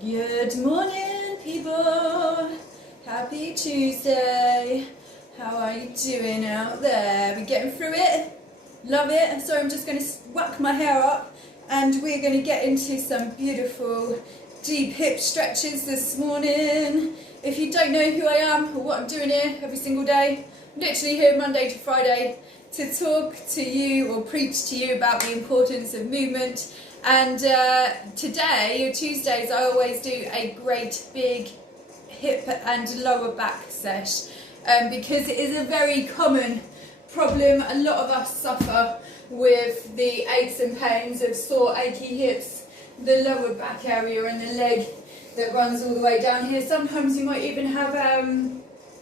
Good morning, people. Happy Tuesday. How are you doing out there? We getting through it? Love it. So I'm just going to whack my hair up and we're going to get into some beautiful deep hip stretches this morning. If you don't know who I am or what I'm doing here every single day, I'm literally here Monday to Friday to talk to you or preach to you about the importance of movement. And today, or Tuesdays, I always do a great big hip and lower back sesh because it is a very common problem. A lot of us suffer with the aches and pains of sore, achy hips, the lower back area and the leg that runs all the way down here. Sometimes you might even have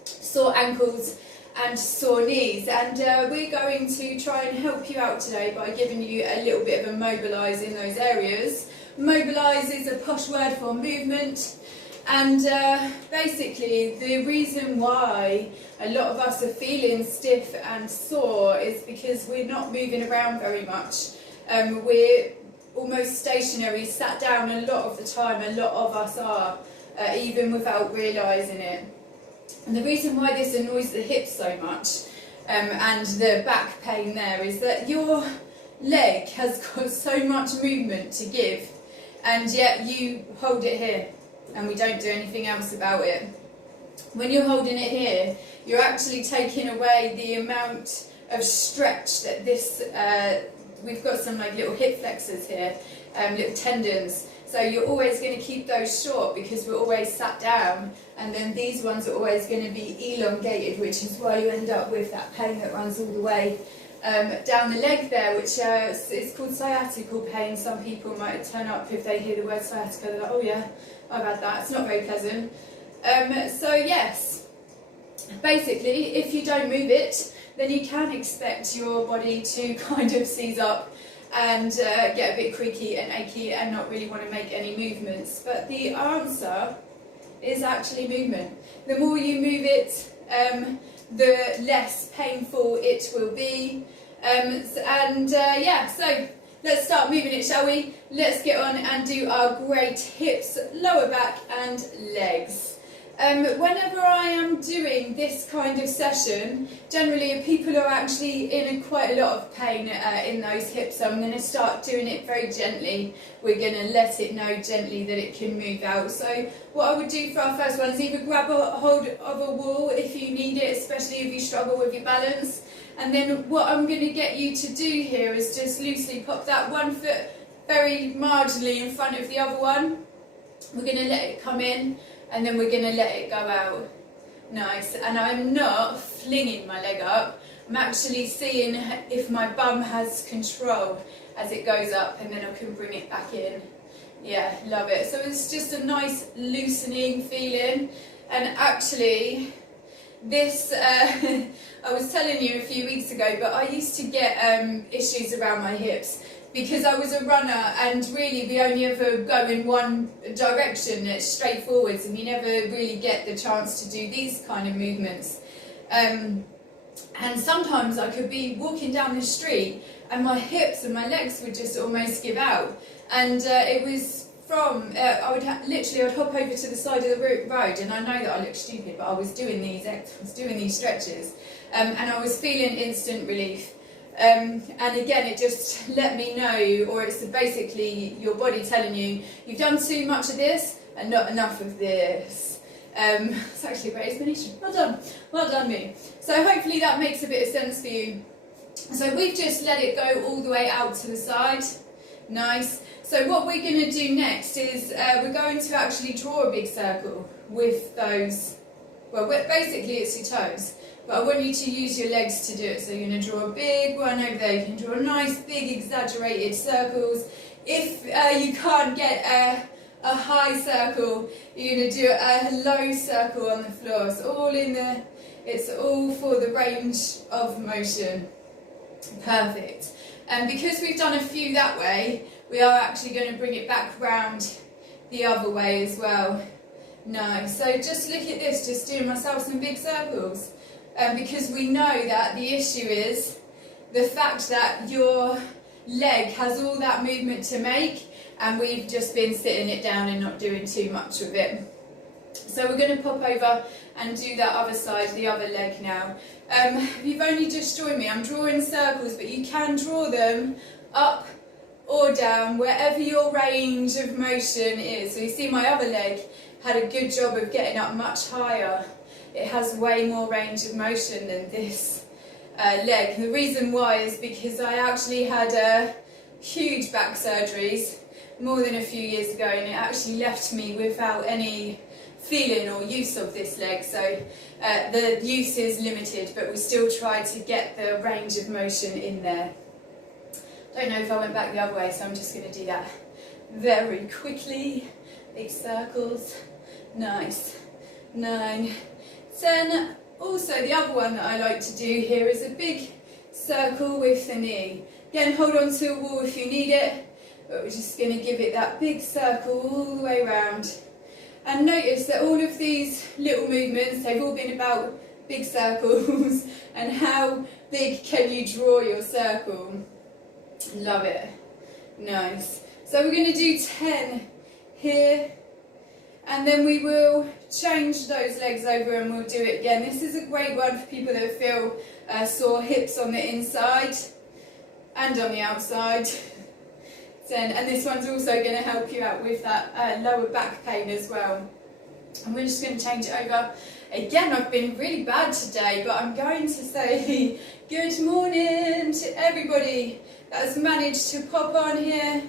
sore ankles and sore knees, and we're going to try and help you out today by giving you a little bit of a mobilise in those areas. Mobilise is a posh word for movement, and basically the reason why a lot of us are feeling stiff and sore is because we're not moving around very much. We're almost stationary, sat down a lot of the time. A lot of us are, even without realising it. And the reason why this annoys the hips so much and the back pain there is that your leg has got so much movement to give, and yet you hold it here and we don't do anything else about it. When you're holding it here, you're actually taking away the amount of stretch that this, we've got some like little hip flexors here, little tendons. So you're always going to keep those short because we're always sat down, and then these ones are always going to be elongated, which is why you end up with that pain that runs all the way down the leg there, which is called sciatical pain. Some people might turn up if they hear the word sciatica, they're like, oh yeah, I've had that, it's not very pleasant. So yes, basically if you don't move it, then you can expect your body to kind of seize up and get a bit creaky and achy and not really want to make any movements. But the answer is actually movement. The more you move it, the less painful it will be. Yeah, so let's start moving it, shall we? Let's get on and do our great hips, lower back and legs. Whenever I am doing this kind of session, generally people are actually in quite a lot of pain in those hips, so I'm going to start doing it very gently. We're going to let it know gently that it can move out. So what I would do for our first one is either grab a hold of a wall if you need it, especially if you struggle with your balance. And then what I'm going to get you to do here is just loosely pop that one foot very marginally in front of the other one. We're going to let it come in, and then we're going to let it go out. Nice. And I'm not flinging my leg up. I'm actually seeing if my bum has control as it goes up, and then I can bring it back in. Yeah, love it. So it's just a nice loosening feeling. And actually, this, I was telling you a few weeks ago, but I used to get issues around my hips because I was a runner, and really we only ever go in one direction, it's straight forwards, and you never really get the chance to do these kind of movements. And sometimes I could be walking down the street and my hips and my legs would just almost give out. And it was from, I'd hop over to the side of the road, and I know that I look stupid, but I was doing these stretches, and I was feeling instant relief. And again, it just let me know, or it's basically your body telling you you've done too much of this and not enough of this. It's actually a great explanation. Well done me. So hopefully that makes a bit of sense for you. So we've just let it go all the way out to the side. Nice. So what we're going to do next is we're going to actually draw a big circle with those, well basically it's your toes. But I want you to use your legs to do it. So you're going to draw a big one over there. You can draw nice, big, exaggerated circles. If you can't get a high circle, you're going to do a low circle on the floor. It's all for the range of motion. Perfect. And because we've done a few that way, we are actually going to bring it back round the other way as well. Nice. So just look at this, just doing myself some big circles. Because we know that the issue is the fact that your leg has all that movement to make, and we've just been sitting it down and not doing too much with it. So we're going to pop over and do that other side, the other leg now. If you've only just joined me, I'm drawing circles, but you can draw them up or down, wherever your range of motion is. So you see my other leg had a good job of getting up much higher. It has way more range of motion than this leg. The reason why is because I actually had huge back surgeries more than a few years ago, and it actually left me without any feeling or use of this leg, so the use is limited, but we still try to get the range of motion in there. Don't know if I went back the other way, so I'm just going to do that very quickly. Big circles, nice. 9, 10. Also, the other one that I like to do here is a big circle with the knee. Again, hold on to a wall if you need it, but we're just going to give it that big circle all the way around. And notice that all of these little movements, they've all been about big circles and how big can you draw your circle. Love it. Nice. So we're going to do 10 here, and then we will change those legs over and we'll do it again. This is a great one for people that feel sore hips on the inside and on the outside. And this one's also going to help you out with that lower back pain as well. And we're just going to change it over. Again, I've been really bad today, but I'm going to say good morning to everybody that's managed to pop on here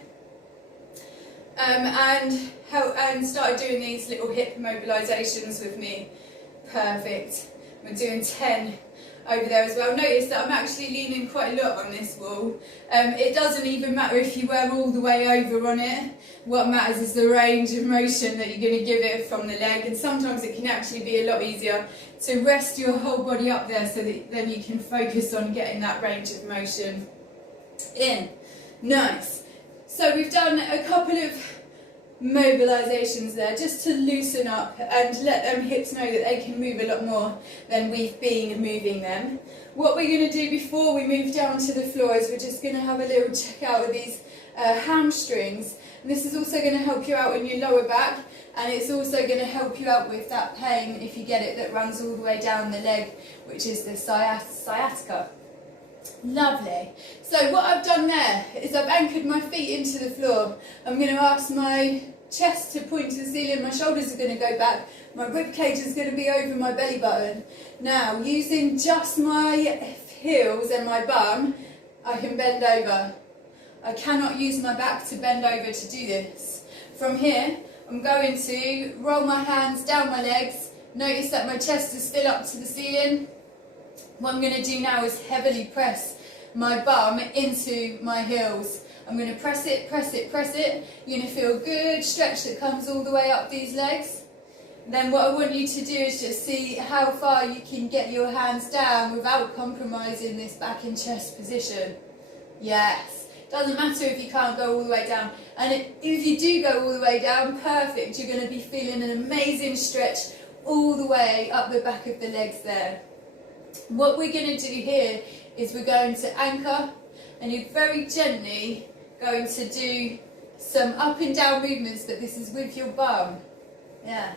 and started doing these little hip mobilisations with me. Perfect. We're doing 10 over there as well. Notice that I'm actually leaning quite a lot on this wall. It doesn't even matter if you were all the way over on it. What matters is the range of motion that you're going to give it from the leg, and sometimes it can actually be a lot easier to rest your whole body up there so that then you can focus on getting that range of motion in. Nice. So we've done a couple of mobilisations there just to loosen up and let them hips know that they can move a lot more than we've been moving them. What we're going to do before we move down to the floor is we're just going to have a little check out of these hamstrings. And this is also going to help you out in your lower back, and it's also going to help you out with that pain, if you get it, that runs all the way down the leg, which is the sciatica. Lovely. So what I've done there is I've anchored my feet into the floor. I'm going to ask my chest to point to the ceiling, my shoulders are going to go back, my rib cage is going to be over my belly button. Now, using just my heels and my bum, I can bend over. I cannot use my back to bend over to do this. From here, I'm going to roll my hands down my legs. Notice that my chest is still up to the ceiling. What I'm going to do now is heavily press my bum into my heels. I'm going to press it, press it, press it. You're going to feel a good stretch that comes all the way up these legs. Then what I want you to do is just see how far you can get your hands down without compromising this back and chest position. Yes. Doesn't matter if you can't go all the way down. And if you do go all the way down, perfect. You're going to be feeling an amazing stretch all the way up the back of the legs there. What we're going to do here is we're going to anchor, and you're very gently going to do some up and down movements, but this is with your bum. Yeah,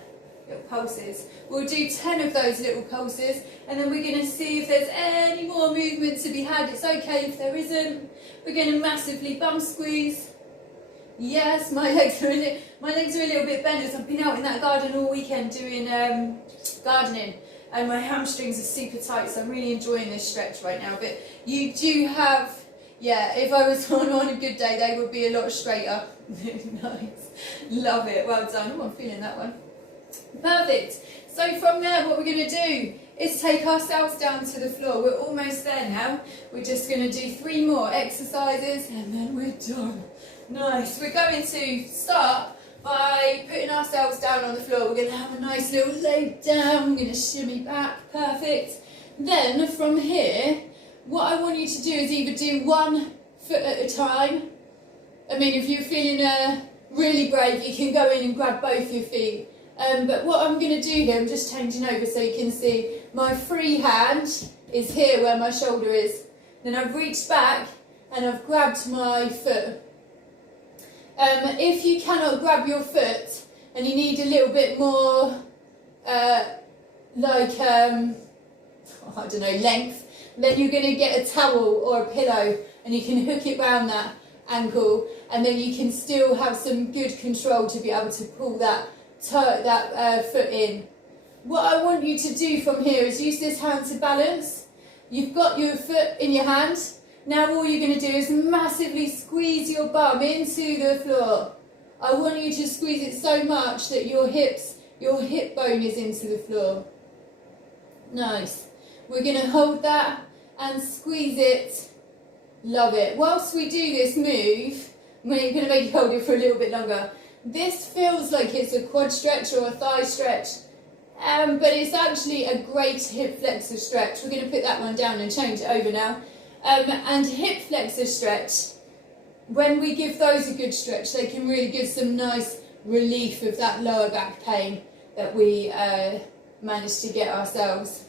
little pulses. We'll do 10 of those little pulses, and then we're going to see if there's any more movement to be had. It's okay if there isn't. We're going to massively bum squeeze. Yes, my legs are a little bit bent as I've been out in that garden all weekend doing gardening. And my hamstrings are super tight, so I'm really enjoying this stretch right now. But you do have, yeah, if I was on a good day, they would be a lot straighter. Nice. Love it. Well done. Oh, I'm feeling that one. Perfect. So from there, what we're going to do is take ourselves down to the floor. We're almost there now. We're just going to do 3 more exercises, and then we're done. Nice. We're going to start by putting ourselves down on the floor. We're going to have a nice little lay down. We're going to shimmy back. Perfect. Then from here, what I want you to do is either do 1 foot at a time. I mean, if you're feeling really brave, you can go in and grab both your feet. But what I'm going to do here, I'm just changing over so you can see my free hand is here where my shoulder is. Then I've reached back and I've grabbed my foot. If you cannot grab your foot and you need a little bit more, I don't know, length, then you're going to get a towel or a pillow and you can hook it round that ankle, and then you can still have some good control to be able to pull that foot in. What I want you to do from here is use this hand to balance. You've got your foot in your hand. Now all you're going to do is massively squeeze your bum into the floor. I want you to squeeze it so much that your hip bone is into the floor. Nice. We're going to hold that and squeeze it. Love it. Whilst we do this move, I'm going to make you hold it for a little bit longer. This feels like it's a quad stretch or a thigh stretch, but it's actually a great hip flexor stretch. We're going to put that one down and change it over now. And hip flexor stretch, when we give those a good stretch, they can really give some nice relief of that lower back pain that we managed to get ourselves.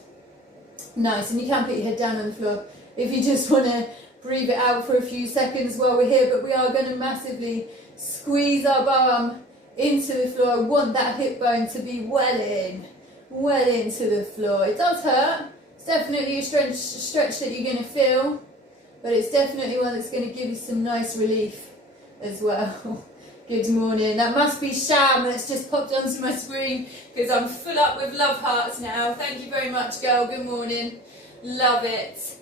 Nice, and you can put your head down on the floor if you just want to breathe it out for a few seconds while we're here, but we are going to massively squeeze our bum into the floor. I want that hip bone to be well into the floor. It does hurt. It's definitely a stretch that you're going to feel, but it's definitely one that's going to give you some nice relief as well. Good morning. That must be Sham that's just popped onto my screen because I'm full up with love hearts now. Thank you very much, girl. Good morning. Love it.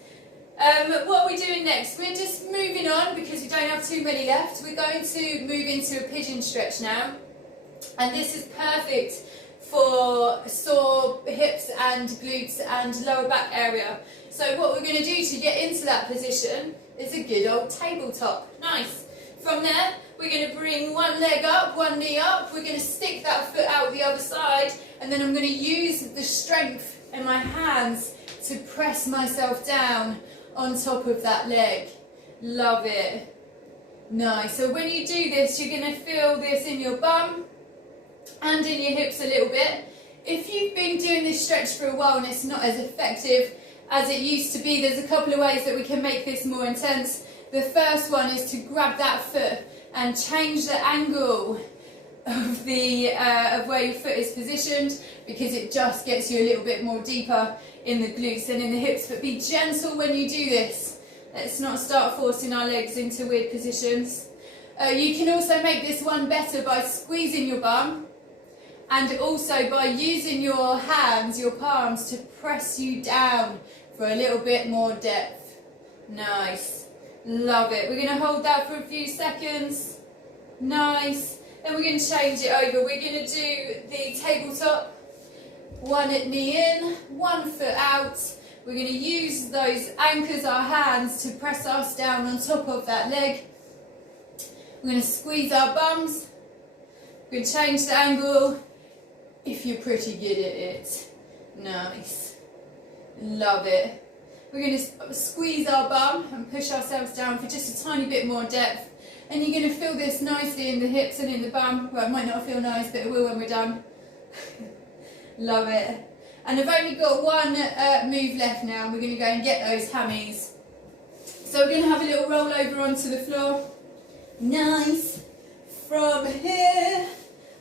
What are we doing next? We're just moving on because we don't have too many left. We're going to move into a pigeon stretch now. And this is perfect for sore hips and glutes and lower back area. So what we're going to do to get into that position is a good old tabletop. Nice. From there, we're going to bring one leg up, one knee up. We're going to stick that foot out the other side. And then I'm going to use the strength in my hands to press myself down on top of that leg. Love it. Nice. So when you do this, you're going to feel this in your bum and in your hips a little bit. If you've been doing this stretch for a while and it's not as effective as it used to be, there's a couple of ways that we can make this more intense. The first one is to grab that foot and change the angle of where your foot is positioned, because it just gets you a little bit more deeper in the glutes and in the hips. But be gentle when you do this. Let's not start forcing our legs into weird positions. You can also make this one better by squeezing your bum and also by using your hands, your palms, to press you down for a little bit more depth. Nice. Love it. We're going to hold that for a few seconds. Nice. Then we're going to change it over. We're going to do the tabletop. One knee in, one foot out. We're going to use those anchors, our hands, to press us down on top of that leg. We're going to squeeze our bums. We're going to change the angle if you're pretty good at it. Nice. Love it. We're going to squeeze our bum and push ourselves down for just a tiny bit more depth. And you're going to feel this nicely in the hips and in the bum. Well, it might not feel nice, but it will when we're done. Love it. And I've only got one move left now. We're going to go and get those hammies. So we're going to have a little roll over onto the floor. Nice. From here,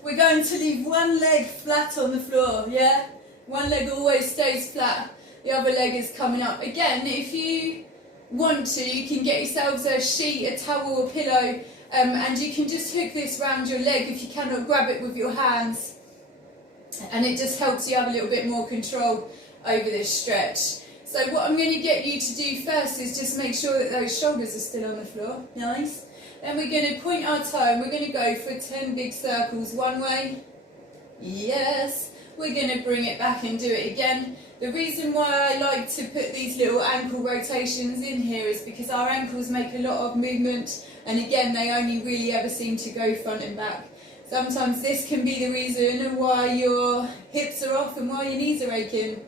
we're going to leave one leg flat on the floor, yeah? One leg always stays flat. The other leg is coming up. Again, if you want to, you can get yourselves a sheet, a towel, or pillow, and you can just hook this round your leg if you cannot grab it with your hands. And it just helps you have a little bit more control over this stretch. So what I'm going to get you to do first is just make sure that those shoulders are still on the floor. Nice. Then we're going to point our toe and we're going to go for 10 big circles one way. Yes. We're going to bring it back and do it again. The reason why I like to put these little ankle rotations in here is because our ankles make a lot of movement, and again they only really ever seem to go front and back. Sometimes this can be the reason why your hips are off and why your knees are aching.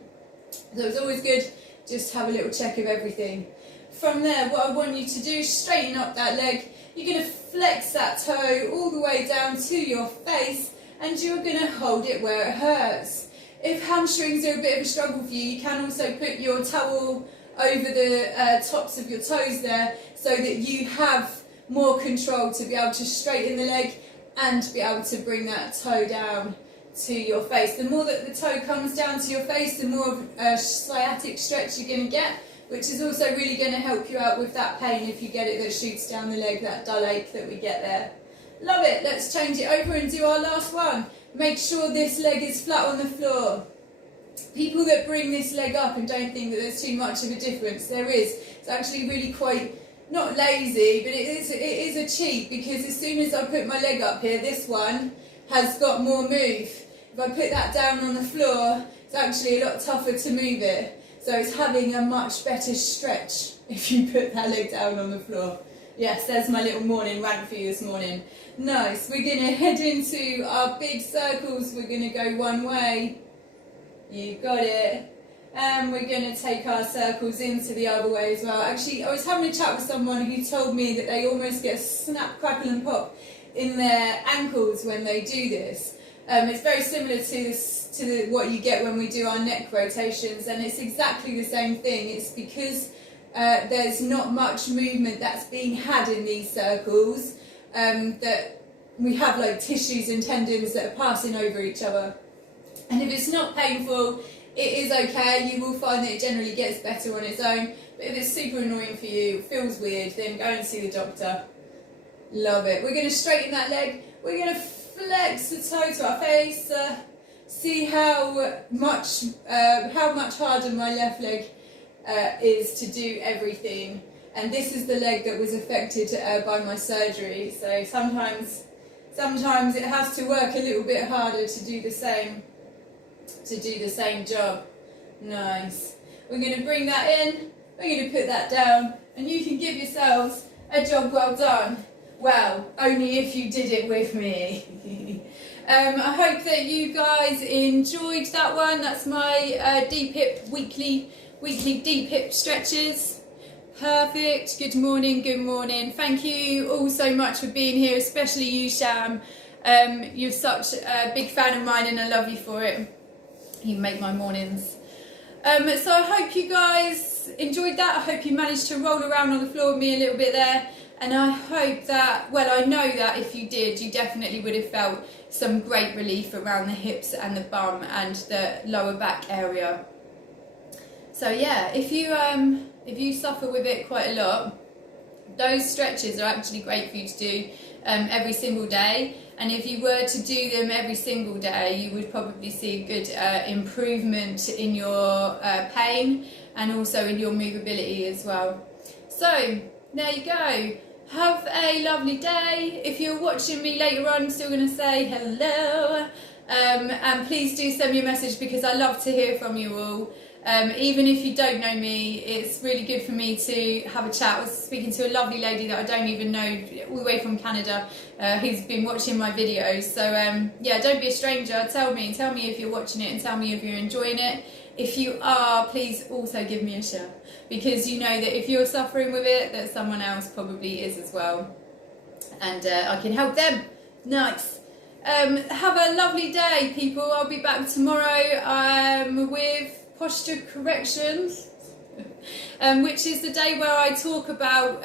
So it's always good just have a little check of everything. From there, what I want you to do is straighten up that leg. You're going to flex that toe all the way down to your face, and you're going to hold it where it hurts. If hamstrings are a bit of a struggle for you, you can also put your towel over the tops of your toes there so that you have more control to be able to straighten the leg and be able to bring that toe down to your face. The more that the toe comes down to your face, the more of a sciatic stretch you're going to get, which is also really going to help you out with that pain if you get it that shoots down the leg, that dull ache that we get there. Love it. Let's change it over and do our last one. Make sure this leg is flat on the floor. People that bring this leg up and don't think that there's too much of a difference, there is. It's actually really quite, not lazy, but it is a cheat, because as soon as I put my leg up here, this one has got more move. If I put that down on the floor, it's actually a lot tougher to move it. So it's having a much better stretch if you put that leg down on the floor. Yes, there's my little morning rant for you this morning. Nice. We're going to head into our big circles. We're going to go one way. You got it. And we're going to take our circles into the other way as well. Actually, I was having a chat with someone who told me that they almost get a snap, crackle and pop in their ankles when they do this. It's very similar to what you get when we do our neck rotations, and it's exactly the same thing. It's because there's not much movement that's being had in these circles, that we have like tissues and tendons that are passing over each other. And if it's not painful, it is okay. You will find that it generally gets better on its own. But if it's super annoying for you, feels weird, then go and see the doctor. Love it. We're going to straighten that leg. We're going to flex the toe to our face. See how much harder my left leg is to do everything. And this is the leg that was affected by my surgery. So sometimes it has to work a little bit harder to do the same job. Nice. We're going to bring that in. We're going to put that down, and you can give yourselves a job well done. Well, only if you did it with me. I hope that you guys enjoyed that one. That's my deep hip weekly deep hip stretches. Perfect. Good morning, good morning. Thank you all so much for being here, especially you, Sham. You're such a big fan of mine, and I love you for it. You make my mornings. So I hope you guys enjoyed that. I hope you managed to roll around on the floor with me a little bit there. And I hope that, well, I know that if you did, you definitely would have felt some great relief around the hips and the bum and the lower back area. So yeah, if you suffer with it quite a lot, those stretches are actually great for you to do every single day. And if you were to do them every single day, you would probably see a good improvement in your pain and also in your movability as well. So there you go. Have a lovely day. If you're watching me later on, I'm still going to say hello. And please do send me a message, because I love to hear from you all. Even if you don't know me, it's really good for me to have a chat. I was speaking to a lovely lady that I don't even know, all the way from Canada, who's been watching my videos. So yeah, don't be a stranger. Tell me if you're watching it, and tell me if you're enjoying it. If you are, please also give me a share, because you know that if you're suffering with it, that someone else probably is as well, and I can help them. Nice. Have a lovely day, people. I'll be back tomorrow with posture corrections, which is the day where I talk about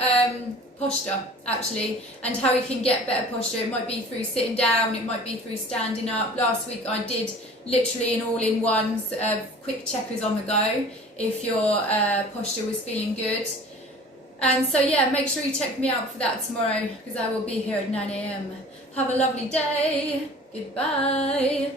posture actually, and how you can get better posture. It might be through sitting down, it might be through standing up. Last week I did literally an all-in-ones, quick checkers on the go if your posture was feeling good. And so yeah, make sure you check me out for that tomorrow, because I will be here at 9 AM. Have a lovely day. Goodbye.